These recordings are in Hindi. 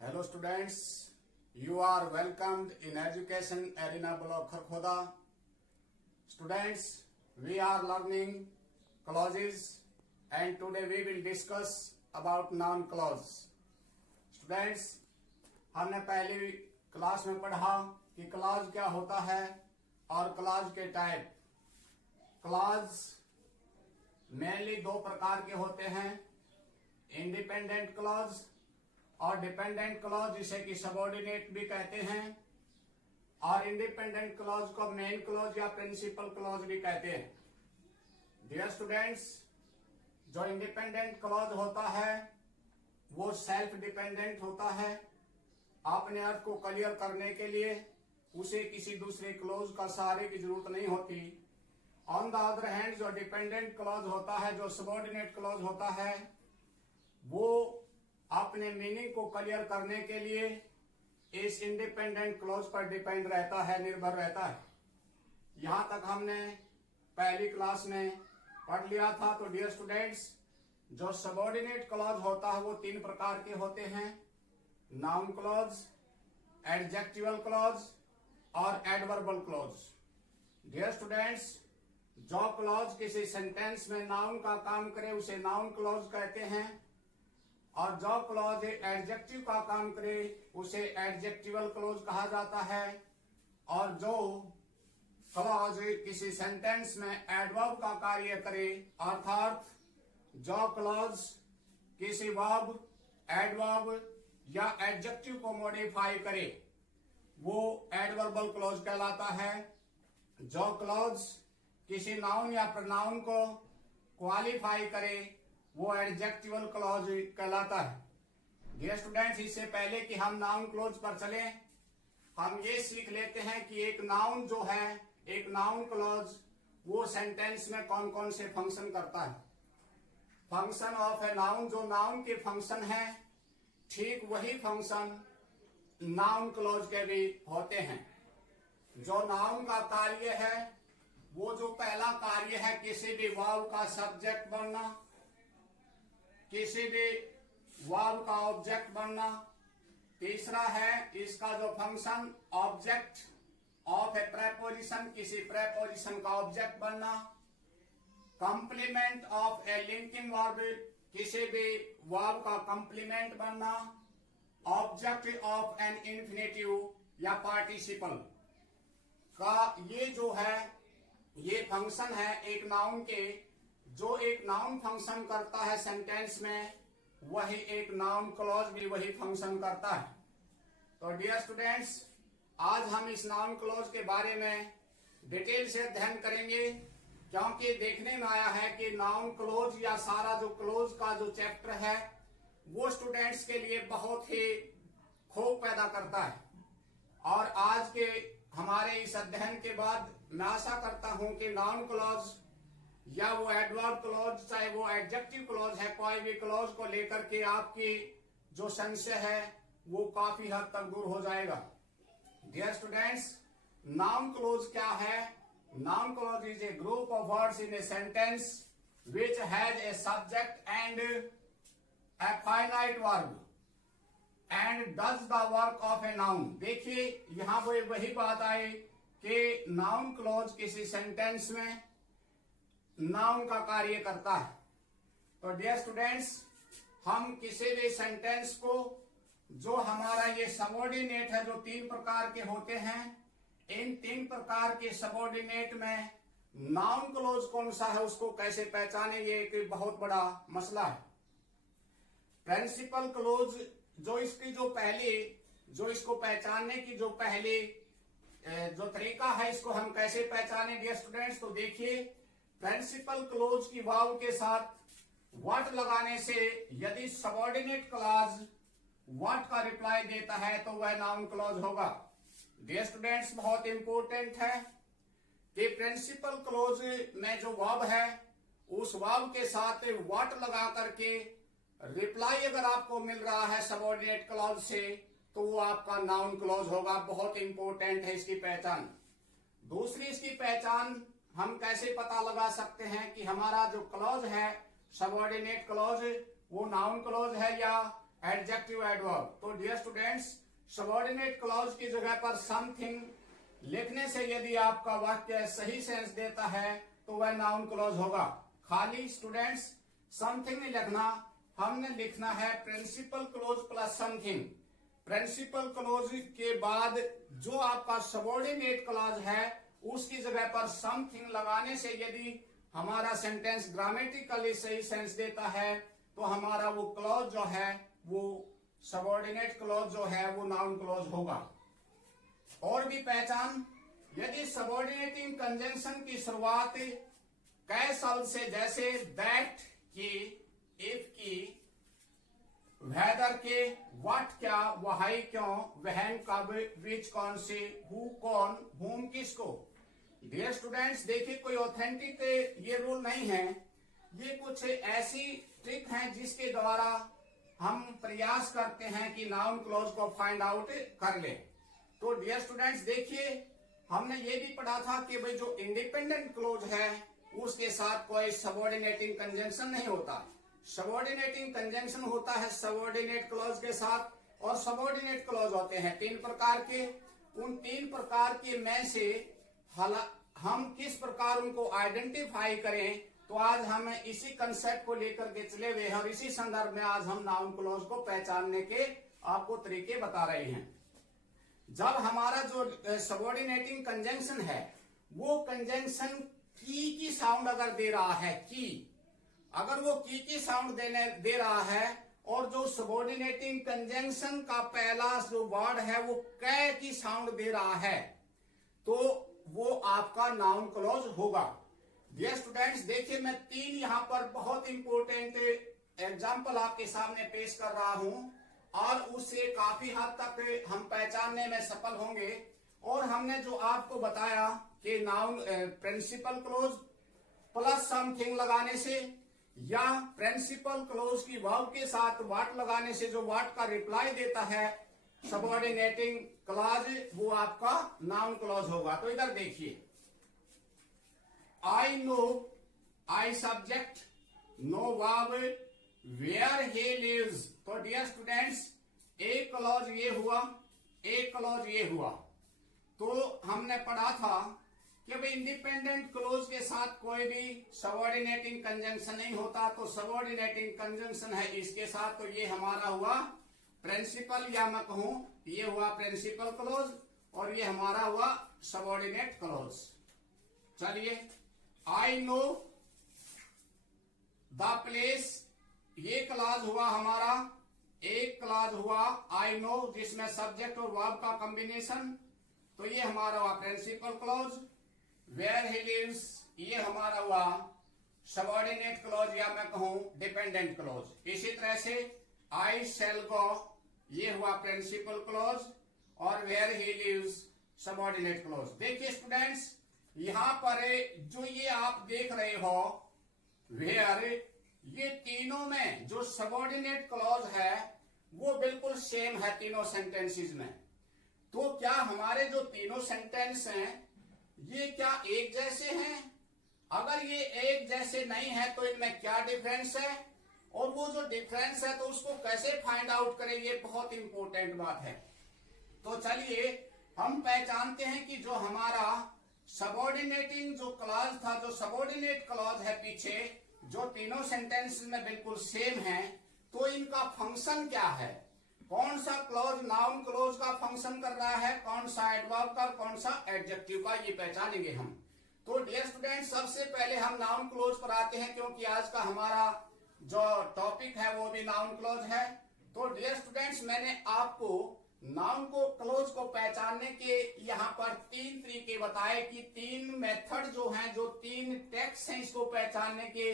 Hello students, you are welcomed in Education Arena Block Kharkhoda. Students, we are learning clauses and today we will discuss about noun clause. Students, हमने पहली क्लास में पढ़ा कि क्लॉज क्या होता है और क्लॉज के टाइप. क्लॉज मेनली दो प्रकार के होते हैं, इंडिपेंडेंट क्लॉज और डिपेंडेंट क्लॉज जिसे कि सबऑर्डिनेट भी कहते हैं, और इंडिपेंडेंट क्लॉज को मेन क्लॉज या प्रिंसिपल क्लॉज भी कहते हैं. डियर स्टूडेंट्स, जो इंडिपेंडेंट क्लॉज होता है वो सेल्फ डिपेंडेंट होता है. अपने अर्थ को क्लियर करने के लिए उसे किसी दूसरे क्लॉज का सहारे की जरूरत नहीं होती. ऑन द अदर हैंड जो डिपेंडेंट क्लॉज होता है, जो सबऑर्डिनेट क्लॉज होता है, वो अपने मीनिंग को क्लियर करने के लिए इस इंडिपेंडेंट क्लॉज पर डिपेंड रहता है, निर्भर रहता है. यहां तक हमने पहली क्लास में पढ़ लिया था. तो डियर स्टूडेंट्स, जो सबऑर्डिनेट क्लॉज होता है वो तीन प्रकार के होते हैं, नाउन क्लॉज, एडजेक्टिवल क्लॉज और एडवर्बल क्लॉज. डियर स्टूडेंट्स, जो क्लॉज किसी सेंटेंस में नाउन का काम करे उसे नाउन क्लॉज कहते हैं, और जो क्लॉज एडजेक्टिव का काम करे उसे एडजेक्टिवल क्लॉज कहा जाता है, और जो क्लॉज किसी सेंटेंस में एडवर्ब का कार्य करे, अर्थात जो क्लॉज किसी वर्ब, एडवर्ब या एडजेक्टिव को मॉडिफाई करे वो एडवर्बल क्लॉज कहलाता है. जो क्लॉज किसी नाउन या प्रोनाउन को क्वालिफाई करे वो एडजेक्टिवल क्लॉज कहलाता है. डियर स्टूडेंट्स, इससे पहले कि हम नाउन क्लॉज पर चले, हम ये सीख लेते हैं कि एक नाउन जो है, एक नाउन क्लॉज वो सेंटेंस में कौन कौन से फंक्शन करता है. फंक्शन ऑफ ए नाउन, जो नाउन के फंक्शन है, ठीक वही फंक्शन नाउन क्लॉज के भी होते हैं. जो नाउन का कार्य है वो जो पहला कार्य है किसी भी वर्ब का सब्जेक्ट बनना, किसी भी वर्ब का ऑब्जेक्ट बनना. तीसरा है इसका जो function object of A preposition, किसी प्रेपोजिशन का ऑब्जेक्ट बनना. Complement of A linking verb, किसी भी वर्ब का कंप्लीमेंट बनना. ऑब्जेक्ट ऑफ एन इन्फिनेटिव या पार्टिसिपल का ये जो है ये फंक्शन है एक नाउन के. जो एक नाउन फंक्शन करता है सेंटेंस में, वही एक नाउन क्लॉज भी वही फंक्शन करता है. तो डियर स्टूडेंट्स, आज हम इस नाउन क्लॉज के बारे में डिटेल से अध्ययन करेंगे, क्योंकि देखने में आया है कि नाउन क्लॉज या सारा जो क्लॉज का जो चैप्टर है वो स्टूडेंट्स के लिए बहुत ही खौफ पैदा करता है. और आज के हमारे इस अध्ययन के बाद मैं आशा करता हूं कि नाउन क्लॉज या वो एडवर्ब क्लॉज, चाहे वो एडजेक्टिव क्लॉज है, कोई भी क्लॉज को लेकर के आपकी जो संशय है वो काफी हद तक दूर हो जाएगा. डियर स्टूडेंट्स, नाउन क्लॉज क्या है? Noun clause is A group of words in a sentence which has a subject and a finite verb and does the work of a noun. देखिए यहां वो वही बात आई कि नाउन क्लॉज किसी सेंटेंस में नाउन का कार्य करता है. तो डियर स्टूडेंट्स, हम किसी भी सेंटेंस को, जो हमारा ये सबऑर्डिनेट है, जो तीन प्रकार के होते हैं, इन तीन प्रकार के सबऑर्डिनेट में नाउन क्लॉज कौन सा है उसको कैसे पहचाने, ये एक बहुत बड़ा मसला है. प्रिंसिपल क्लॉज जो इसकी जो पहली, जो इसको पहचानने की जो पहली जो तरीका है, इसको हम कैसे पहचाने डियर स्टूडेंट्स. तो देखिए, प्रिंसिपल क्लॉज की वाव के साथ व्हाट लगाने से यदि सबऑर्डिनेट क्लॉज व्हाट का रिप्लाई देता है तो वह नाउन क्लॉज होगा. डियर स्टूडेंट्स, बहुत इंपॉर्टेंट है कि प्रिंसिपल क्लॉज में जो वर्ब है उस वर्ब के साथ व्हाट लगा करके रिप्लाई अगर आपको मिल रहा है सबऑर्डिनेट क्लॉज से तो वो आपका नाउन क्लॉज होगा. बहुत इंपॉर्टेंट है इसकी पहचान. दूसरी इसकी पहचान हम कैसे पता लगा सकते हैं कि हमारा जो क्लॉज है सबऑर्डिनेट क्लॉज वो नाउन क्लॉज है या एडजेक्टिव एडवर्ब। तो डियर स्टूडेंट्स, सबऑर्डिनेट क्लॉज की जगह पर समथिंग लिखने से यदि आपका वाक्य सही सेंस देता है तो वह नाउन क्लॉज होगा। खाली स्टूडेंट्स समथिंग नहीं लिखना, हमने लिखना है principal clause plus something. Principal clause के बाद जो आपका सबऑर्डिनेट क्लॉज है उसकी जगह पर समथिंग लगाने से यदि हमारा सेंटेंस ग्रामेटिकली सही सेंस देता है तो हमारा वो क्लॉज जो है वो सबऑर्डिनेट क्लॉज जो है वो नाउन क्लॉज होगा। और भी पहचान, यदि सबऑर्डिनेटिंग कंजंक्शन की शुरुआत कै शब्द से, जैसे दैट की, इफ की, वेदर के, व्हाट क्या, व्हाई क्यों, वहन कब, विच कौन से, हु कौन, हुम किसको। डियर स्टूडेंट्स देखिए, कोई ऑथेंटिक ये रूल नहीं है, ये कुछ ऐसी ट्रिक है जिसके द्वारा हम प्रयास करते हैं कि नाउन क्लॉज को फाइंड आउट कर ले। तो डियर स्टूडेंट्स देखिए, हमने ये भी पढ़ा था कि भाई जो इंडिपेंडेंट क्लॉज है उसके साथ कोई सबऑर्डिनेटिंग कंजंक्शन नहीं होता। सबऑर्डिनेटिंग कंजंक्शन होता है सबऑर्डिनेट क्लॉज के साथ, और सबऑर्डिनेट क्लॉज होते हैं 3 प्रकार के। उन 3 प्रकार के में से हम किस प्रकार उनको आइडेंटिफाई करें, तो आज हम इसी कंसेप्ट को लेकर के चले हुए हैं और इसी संदर्भ में आज हम नाउन क्लॉज को पहचानने के आपको तरीके बता रहे हैं। जब हमारा जो सबऑर्डिनेटिंग कंजंक्शन है वो कंजंक्शन की साउंड अगर दे रहा है, की अगर वो की साउंड दे रहा है और जो सबऑर्डिनेटिंग कंजंक्शन का पहला जो वर्ड है वो कै की साउंड दे रहा है, तो वो आपका नाउन क्लॉज होगा। डियर स्टूडेंट्स देखिए, मैं 3 यहां पर बहुत इंपॉर्टेंट एग्जांपल आपके सामने पेश कर रहा हूं और उससे काफी हद तक हम पहचानने में सफल होंगे। और हमने जो आपको बताया कि noun principal clause plus something लगाने से या प्रिंसिपल क्लॉज की वर्ब के साथ व्हाट लगाने से जो व्हाट का रिप्लाई देता है सबऑर्डिनेटिंग क्लॉज, वो आपका नाउन क्लॉज होगा। तो इधर देखिए, I know, I subject, no verb, where he lives. तो डियर स्टूडेंट्स एक क्लॉज ये हुआ, एक क्लॉज ये हुआ। तो हमने पढ़ा था कि भाई इंडिपेंडेंट क्लॉज के साथ कोई भी सबऑर्डिनेटिंग कंजंक्शन नहीं होता, तो सबऑर्डिनेटिंग कंजंक्शन है इसके साथ, तो ये हमारा हुआ प्रिंसिपल, या मैं कहूं ये हुआ प्रिंसिपल क्लॉज और ये हमारा हुआ सबऑर्डिनेट क्लॉज। चलिए, आई नो द प्लेस, ये क्लॉज हुआ हमारा, एक क्लॉज हुआ आई नो जिसमें सब्जेक्ट और वर्ब का कॉम्बिनेशन, तो ये हमारा हुआ principal clause. Where he lives, ये हमारा हुआ सबऑर्डिनेट क्लॉज या मैं कहूं डिपेंडेंट क्लॉज। इसी तरह से आई शैल गो, ये हुआ प्रिंसिपल क्लॉज, और where he lives subordinate clause. देखिए स्टूडेंट्स, यहां पर जो ये आप देख रहे हो वेयर, ये तीनों में जो सबऑर्डिनेट क्लॉज है वो बिल्कुल सेम है तीनों सेंटेंसेस में। तो क्या हमारे जो तीनों सेंटेंस हैं ये क्या एक जैसे हैं? अगर ये एक जैसे नहीं है तो इनमें क्या डिफरेंस है, और वो जो डिफरेंस है तो उसको कैसे फाइंड आउट करें, ये बहुत इंपॉर्टेंट बात है। तो चलिए हम पहचानते हैं कि जो हमारा सबऑर्डिनेटिंग जो क्लॉज था, जो सबऑर्डिनेट क्लॉज है पीछे, जो तीनों सेंटेंस में बिल्कुल सेम है, तो इनका फंक्शन क्या है, कौन सा क्लॉज नाउन क्लॉज का फंक्शन कर रहा है, कौन सा एडवर्ब का, कौन सा एडजेक्टिव का, ये पहचानेंगे हम। तो डियर स्टूडेंट सबसे पहले हम नाउन क्लॉज पर आते हैं, क्योंकि आज का हमारा जो टॉपिक है वो भी नाउन क्लॉज है। तो डियर स्टूडेंट्स मैंने आपको नाउन को क्लॉज को पहचानने के यहाँ पर 3 तरीके बताए कि 3 मेथड जो हैं, जो 3 टेक्स्ट हैं इसको पहचानने के,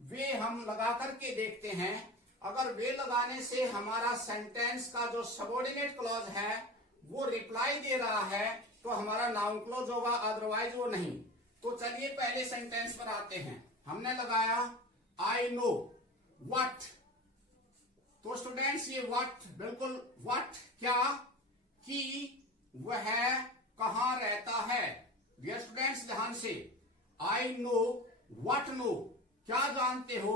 वे हम लगा करके देखते हैं। अगर वे लगाने से हमारा सेंटेंस का जो सबऑर्डिनेट क्लॉज है वो रिप्लाई दे रहा है तो हमारा नाउन क्लॉज होगा, अदरवाइज वो नहीं। तो चलिए पहले सेंटेंस पर आते हैं। हमने लगाया आई नो व्हाट, तो स्टूडेंट्स ये व्हाट, बिल्कुल व्हाट क्या, कि वह कहां रहता है। डियर स्टूडेंट्स ध्यान से, आई नो व्हाट नो, क्या जानते हो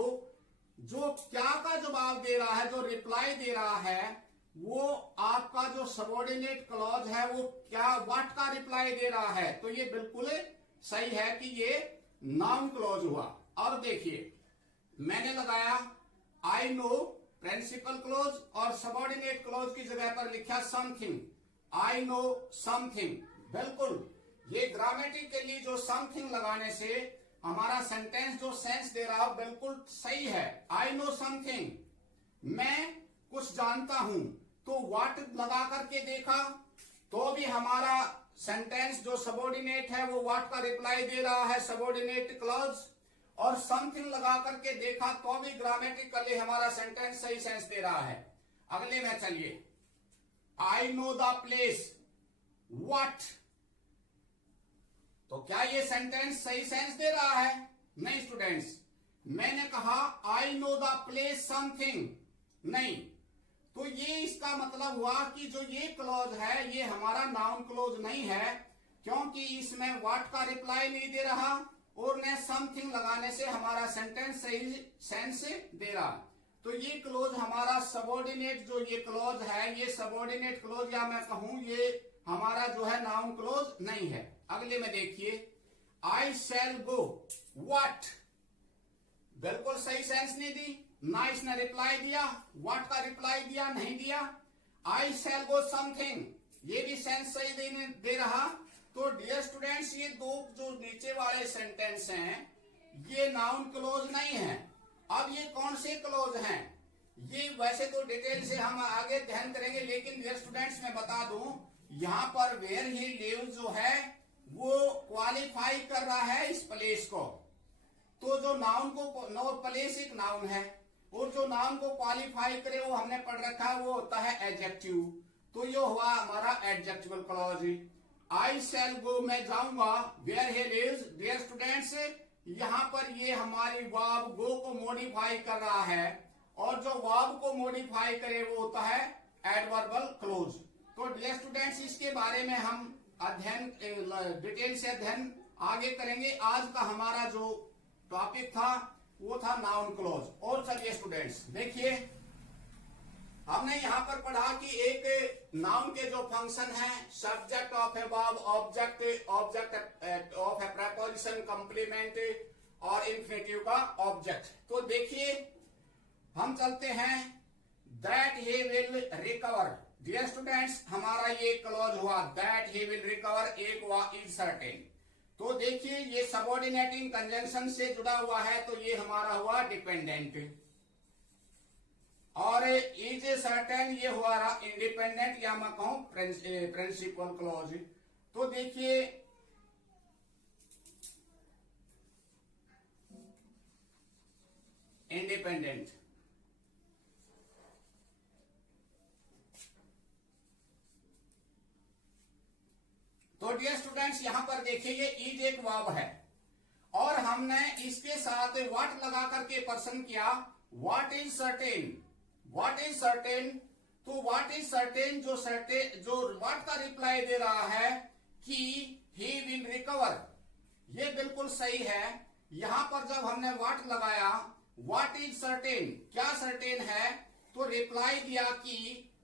जो क्या का जवाब दे रहा है, जो रिप्लाई दे रहा है, वो आपका जो सबऑर्डिनेट क्लॉज है वो क्या व्हाट का रिप्लाई दे रहा है। तो ये बिल्कुल सही है कि ये नाउन क्लॉज हुआ। अब देखिए मैंने लगाया आई नो प्रिंसिपल क्लॉज और सबऑर्डिनेट क्लॉज की जगह पर लिखा समथिंग, आई नो समथिंग। बिल्कुल ये ग्रामेटिकली जो समथिंग लगाने से हमारा सेंटेंस जो सेंस दे रहा है बिल्कुल सही है। आई नो समथिंग, मैं कुछ जानता हूं, तो व्हाट लगा करके देखा तो भी हमारा सेंटेंस जो सबऑर्डिनेट है वो व्हाट का रिप्लाई दे रहा है, सबऑर्डिनेट क्लॉज। और समथिंग लगा करके देखा तो भी ग्रामेटिकली हमारा सेंटेंस सही सेंस दे रहा है। अगले में चलिए, I know the place what, तो क्या ये सेंटेंस सही सेंस दे रहा है? नहीं स्टूडेंट्स, मैंने कहा आई नो द प्लेस समथिंग, नहीं। तो ये इसका मतलब हुआ कि जो ये क्लॉज है ये हमारा नाउन क्लॉज नहीं है, क्योंकि इसमें व्हाट का रिप्लाई नहीं दे रहा और न समथिंग लगाने से हमारा सेंटेंस सही सेंस दे रहा। तो ये क्लॉज हमारा सबऑर्डिनेट जो ये क्लॉज है, ये सबऑर्डिनेट क्लॉज या मैं कहूं ये हमारा जो है नाउन क्लॉज नहीं है। अगले में देखिए, आई शैल गो व्हाट, बिल्कुल सही सेंस नहीं दी, ना इसने रिप्लाई दिया, व्हाट का रिप्लाई दिया नहीं दिया। आई शैल गो समथिंग, ये भी सेंस सही दे रहा। तो डियर स्टूडेंट्स, ये दो जो नीचे वाले सेंटेंस हैं ये नाउन क्लॉज नहीं है। अब ये कौन से क्लॉज हैं? ये वैसे तो डिटेल से हम आगे ध्यान करेंगे, लेकिन डियर स्टूडेंट्स मैं बता दूं, यहाँ पर वेयर ही लिव्स जो है वो क्वालिफाई कर रहा है इस प्लेस को। तो जो नाउन को, नो प्लेस एक नाउन है और जो नाउन को क्वालिफाई करे वो हमने पढ़ रखा है, वो होता है एडजेक्टिव। तो ये हुआ हमारा एडजेक्टिवल क्लॉज। आई शैल गो, मैं जाऊंगा, where he lives. Dear students, यहाँ पर ये हमारी वर्ब गो को मॉडिफाई कर रहा है और जो वर्ब को मॉडिफाई करे वो होता है एडवर्बल क्लॉज। तो डियर स्टूडेंट्स, इसके बारे में हम अध्ययन डिटेल से अध्ययन आगे करेंगे। आज का हमारा जो टॉपिक था वो था नाउन क्लॉज। और चलिए स्टूडेंट्स देखिए, हमने यहाँ पर पढ़ा कि एक नाउन के जो फंक्शन है, subject of a verb, object of a preposition, complement और इंफिनिटिव का ऑब्जेक्ट। तो देखिए हम चलते हैं, that he will recover. Dear students, हमारा ये क्लॉज हुआ दैट ही विल रिकवर, एक हुआ इज सर्टेन। तो देखिए ये सबऑर्डिनेटिंग कंजंक्शन से जुड़ा हुआ है, तो ये हमारा हुआ डिपेंडेंट। और इज सर्टेन ये हुआ इंडिपेंडेंट या मैं कहूं प्रिंसिपल क्लॉज। तो देखिए इंडिपेंडेंट, तो डियर स्टूडेंट्स यहां पर देखिए ये इज एक वर्ब है और हमने इसके साथ व्हाट लगा करके प्रश्न किया, what is certain, what is certain. तो व्हाट इज सर्टेन जो व्हाट का रिप्लाई दे रहा है कि ही विल रिकवर, ये बिल्कुल सही है। यहां पर जब हमने व्हाट लगाया, व्हाट इज सर्टेन, क्या सर्टेन है, तो रिप्लाई दिया कि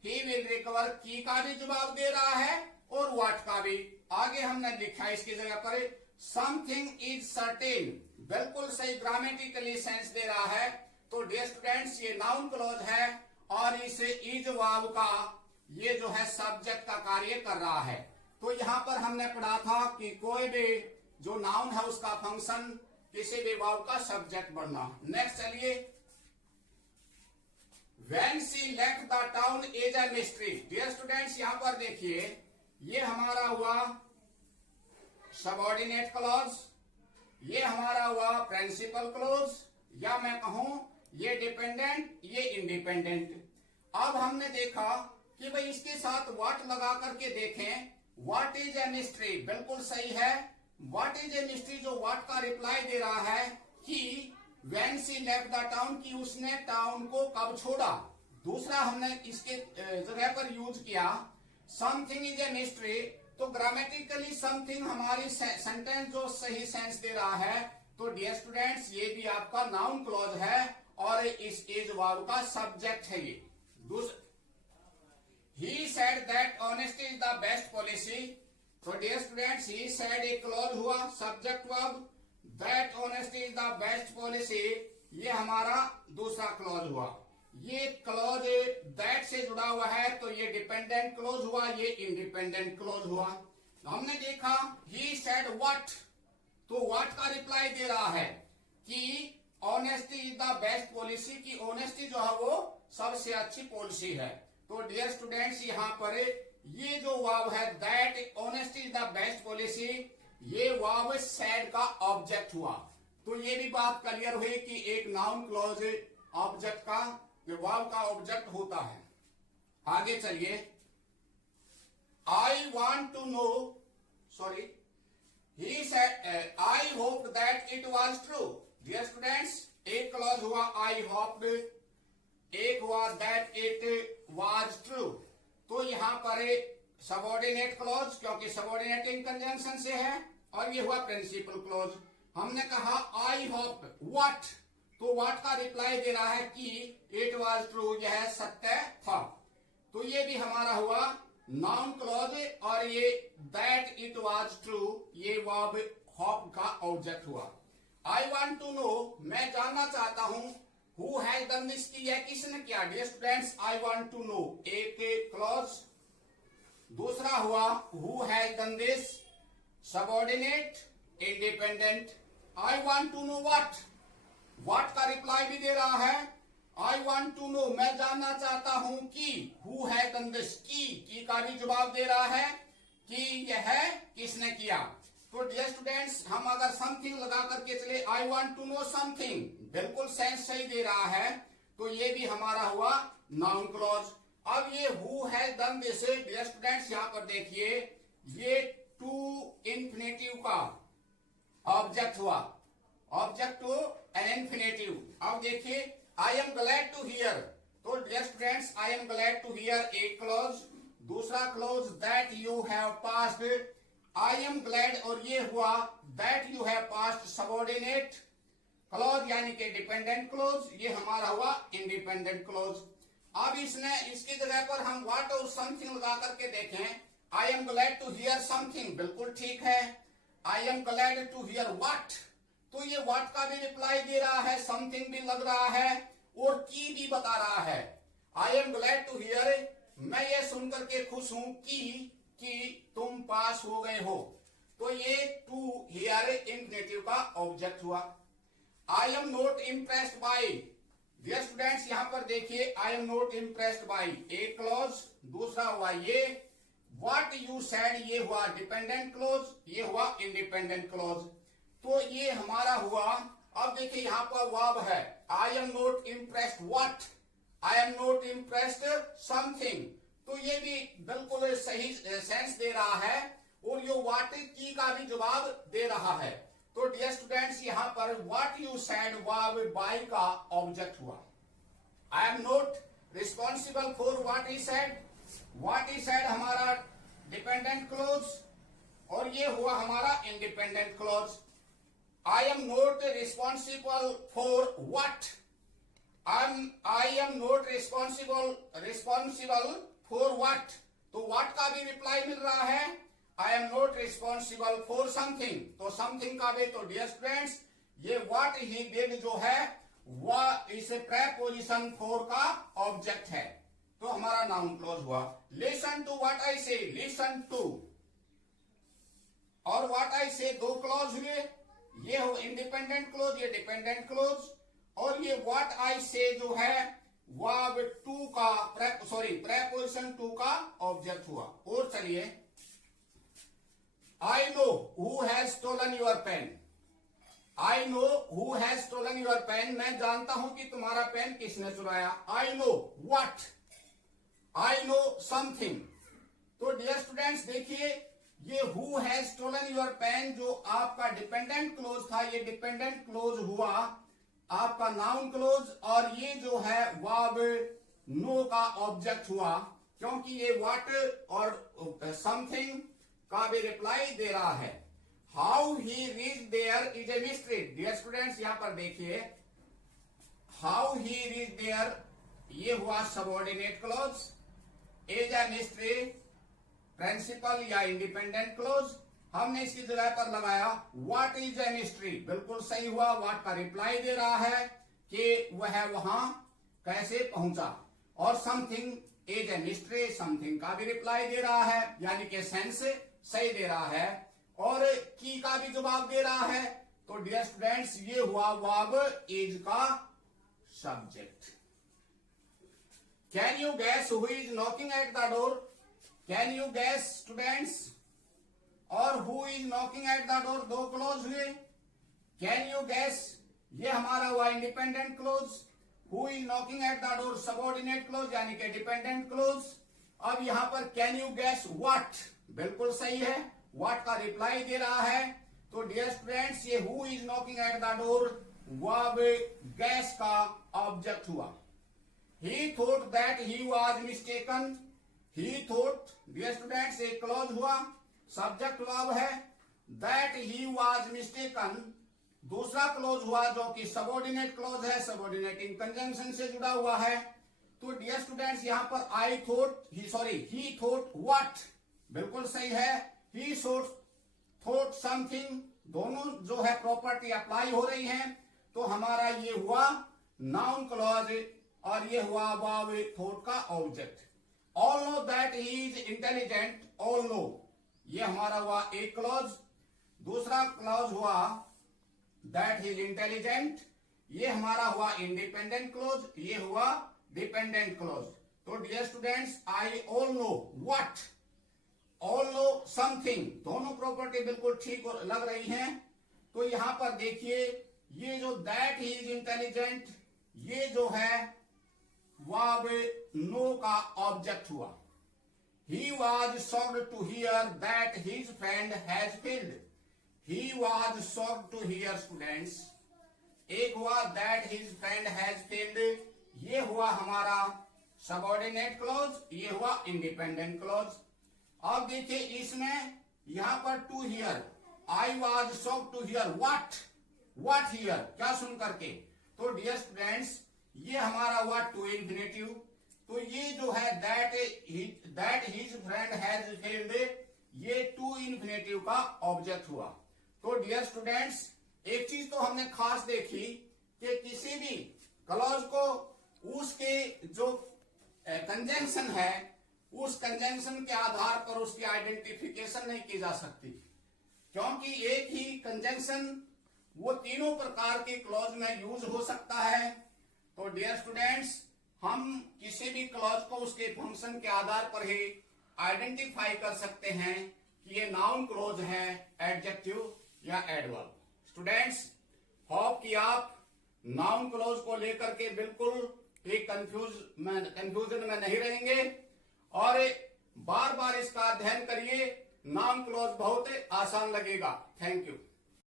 ही विल रिकवर, की का भी जवाब दे रहा है और व्हाट का भी। आगे हमने लिखा इसकी जगह पर समथिंग इज सर्टेन, बिल्कुल सही ग्रामेटिकली सेंस दे रहा है। तो डियर स्टूडेंट्स ये नाउन क्लॉज है और इस इज वर्ब का ये जो है सब्जेक्ट का कार्य कर रहा है। तो यहां पर हमने पढ़ा था कि कोई भी जो नाउन है उसका फंक्शन किसी भी वर्ब का सब्जेक्ट बनना। नेक्स्ट चलिए, when she left the town is a mystery. Dear students यहां पर देखिए ये हमारा हुआ सबऑर्डिनेट क्लॉज, ये हमारा हुआ प्रिंसिपल क्लॉज, या मैं कहूं ये डिपेंडेंट ये इंडिपेंडेंट। अब हमने देखा कि भाई इसके साथ व्हाट लगा करके देखें, व्हाट इज ए मिस्ट्री, बिल्कुल सही है। व्हाट इज ए मिस्ट्री जो व्हाट का रिप्लाई दे रहा है कि when she left the town, की उसने टाउन को कब छोड़ा। दूसरा हमने इसके जगह पर यूज किया समथिंग इज ए मिस्ट्री, तो ग्रामेटिकली समथिंग हमारी सेंटेंस जो सही सेंस दे रहा है। तो डियर स्टूडेंट्स ये भी आपका नाउन क्लॉज है और इस इज वर्ब का सब्जेक्ट है ये। He said that honesty is the best policy. So dear students, he said एक क्लॉज हुआ subject verb, that honesty is the best policy ये हमारा दूसरा क्लॉज हुआ। ये क्लॉज that से जुड़ा हुआ है तो ये डिपेंडेंट क्लॉज हुआ, ये इंडिपेंडेंट क्लॉज हुआ। हमने देखा he said what, तो what का रिप्लाई दे रहा है कि honesty is the best policy, की ऑनेस्टी जो है वो सबसे अच्छी पॉलिसी है। तो डियर स्टूडेंट्स यहाँ पर ये जो वर्ब है that honesty is the best policy, ये वर्ब सैड का ऑब्जेक्ट हुआ। तो ये भी बात क्लियर हुई कि एक नाउन क्लॉज ऑब्जेक्ट का वर्ब का ऑब्जेक्ट होता है। आगे चलिए, I want to know, sorry he said I hope that it was true. Dear students, एक क्लॉज हुआ आई होप्ड, एक हुआ दैट इट वाज ट्रू। तो यहां पर सबऑर्डिनेट क्लॉज, क्योंकि सबऑर्डिनेटिंग कंजंक्शन से है, और ये हुआ प्रिंसिपल क्लॉज। हमने कहा आई होप व्हाट, तो व्हाट का रिप्लाई दे रहा है कि इट वाज ट्रू, यह सत्य था। तो ये भी हमारा हुआ नाउन क्लॉज, और ये दैट इट वाज ट्रू ये वर्ब होप का ऑब्जेक्ट हुआ। आई वांट टू नो, मैं जानना चाहता हूं, हु हैज डन दिस, की यह किसने किया। Dear students, I want to know एक क्लॉज, दूसरा हुआ who has done this subordinate independent. I want to know what, what का रिप्लाई भी दे रहा है आई वांट टू नो, मैं जानना चाहता हूं कि हु हैज डन दिस, की का भी जवाब दे रहा है कि यह किसने किया। तो डियर स्टूडेंट्स, हम अगर समथिंग लगा करके चले I want to know something, बिल्कुल सेंस सही दे रहा है, तो ये भी हमारा हुआ नाउन क्लॉज। अब ये who has done this, dear students यहां पर देखिए ये टू इंफिनिटिव का ऑब्जेक्ट हुआ, ऑब्जेक्ट टू एन इंफिनिटिव। अब देखिए I am glad to hear, तो dear students I am glad to hear एक क्लॉज, दूसरा clause that you have passed, I am glad, और ये हुआ that you have passed subordinate clause यानी कि डिपेंडेंट क्लॉज, ये हमारा हुआ इंडिपेंडेंट क्लॉज। अब इसकी जगह पर हम व्हाट और समथिंग लगा करके देखें, I am glad to hear something, बिल्कुल ठीक है। I am glad to hear what, तो ये व्हाट का भी रिप्लाई दे रहा है, समथिंग भी लग रहा है, और की भी बता रहा है। I am glad to hear, मैं ये सुनकर के खुश हूं कि तुम पास हो गए हो, तो ये टू हियर इंफिनिटिव का ऑब्जेक्ट हुआ। I am not impressed by, dear students यहां पर देखिए I am not impressed by एक क्लॉज, दूसरा हुआ ये व्हाट यू सेड, ये हुआ डिपेंडेंट क्लॉज, ये हुआ इंडिपेंडेंट क्लॉज। तो ये हमारा हुआ। अब देखिए यहां पर वर्ब है I am not impressed what, I am not impressed something, तो ये भी बिल्कुल सही सेंस दे रहा है, और ये व्हाट की का भी जवाब दे रहा है। तो डियर स्टूडेंट्स यहां पर what you said verb bye का ऑब्जेक्ट हुआ। I am not responsible for what he said, what he said हमारा डिपेंडेंट क्लॉज, और ये हुआ हमारा independent clause. I am not responsible for what, I am not responsible for what, तो व्हाट का भी रिप्लाई मिल रहा है I am not responsible for something, तो समथिंग का भी। तो डियर स्टूडेंट्स ये व्हाट ही डिड जो है वह इस प्रेपोजिशन फॉर का ऑब्जेक्ट है, तो हमारा नाउन क्लॉज हुआ। Listen to what I say, listen to और व्हाट आई से दो क्लॉज हुए, ये हो इंडिपेंडेंट क्लॉज, ये डिपेंडेंट क्लॉज, और ये व्हाट आई से जो है वर्ब टू का प्रेपोजिशन टू का ऑब्जेक्ट हुआ। और चलिए, I know who has stolen your pen, I know who has stolen your pen, मैं जानता हूं कि तुम्हारा पेन किसने चुराया। I know what, I know something. तो डियर स्टूडेंट्स देखिए ये who has stolen your pen जो आपका डिपेंडेंट क्लोज था, ये डिपेंडेंट क्लोज हुआ आपका नाउन क्लोज, और ये जो है वर्ब नो का ऑब्जेक्ट हुआ, क्योंकि ये व्हाट और समथिंग का भी रिप्लाई दे रहा है। How he reach there is a mystery, dear students यहां पर देखिए हाउ ही रीच देयर, ये हुआ subordinate clause. Is a mystery, principal या इंडिपेंडेंट क्लॉज। हमने इसकी जगह पर लगाया व्हाट इज ए मिस्ट्री, बिल्कुल सही हुआ। व्हाट का रिप्लाई दे रहा है कि वह वहां कैसे पहुंचा, और something is a mystery, something का भी रिप्लाई दे रहा है, यानी कि सेंस सही दे रहा है, और की का भी जवाब दे रहा है। तो डियर स्टूडेंट्स, ये हुआ वर्ब इज का subject. Can you guess who is knocking at the door? Can you guess students? और who is knocking at the door, दो क्लोज हुए। कैन यू गैस, ये हमारा हुआ independent clause. Who is knocking at the door subordinate clause, यानी कि डिपेंडेंट क्लोज। अब यहां पर कैन यू गैस व्हाट, बिल्कुल सही है, व्हाट का रिप्लाई दे रहा है। तो डियर स्टूडेंट्स, ये who is knocking at the door verb guess का ऑब्जेक्ट हुआ। He thought that he was mistaken, he thought, dear students, एक क्लॉज हुआ, सब्जेक्ट वर्ब है, दैट ही वाज मिस्टेकन दूसरा क्लॉज हुआ जो कि सबऑर्डिनेट क्लॉज है, सबऑर्डिनेटिंग कंजंक्शन से जुड़ा हुआ है। तो डियर स्टूडेंट्स, यहां पर I thought, he thought what, बिल्कुल सही है। ही थॉट समथिंग, दोनों जो है प्रॉपर्टी अप्लाई हो रही हैं। तो हमारा ये हुआ नाउन क्लॉज, और ये हुआ वर्ब थॉट का object. All know that he is intelligent, all know, ये हमारा हुआ एक क्लॉज। दूसरा क्लॉज हुआ दैट ही इज इंटेलिजेंट, ये हमारा हुआ इंडिपेंडेंट क्लॉज, ये हुआ डिपेंडेंट क्लॉज। तो dear students, I all know what, all know something, दोनों प्रॉपर्टी बिल्कुल ठीक लग रही हैं। तो यहां पर देखिए, ये जो दैट ही इज इंटेलिजेंट, ये जो है वर्ब नो का ऑब्जेक्ट हुआ। He was shocked to hear that his friend has failed. He was shocked to hear, students. एक हुआ that his friend has failed, ये हुआ हमारा सबऑर्डिनेट क्लॉज, ये हुआ इंडिपेंडेंट क्लॉज। अब देखिए इसमें यहां पर to hear, I was shocked to hear what here, क्या सुन करके। तो डियर स्टूडेंट्स, ये हमारा हुआ टू इन्फिनेटिव। तो ये जो है that his friend has failed, ये टू इन्फिनेटिव का ऑब्जेक्ट हुआ। तो डियर स्टूडेंट्स, एक चीज तो हमने खास देखी कि किसी भी क्लॉज को उसके जो कंजंक्शन है, उस कंजंक्शन के आधार पर उसकी आइडेंटिफिकेशन नहीं की जा सकती, क्योंकि एक ही कंजंक्शन वो तीनों प्रकार के क्लॉज में यूज हो सकता है। तो डियर स्टूडेंट्स, हम किसी भी क्लॉज को उसके फंक्शन के आधार पर ही आइडेंटिफाई कर सकते हैं कि ये नाउन क्लॉज है, एडजेक्टिव या एडवर्ब। स्टूडेंट्स, होप कि आप नाउन क्लॉज को लेकर के बिल्कुल एक कंफ्यूजन में नहीं रहेंगे, और बार बार इसका अध्ययन करिए। नाउन क्लॉज बहुत आसान लगेगा। Thank you.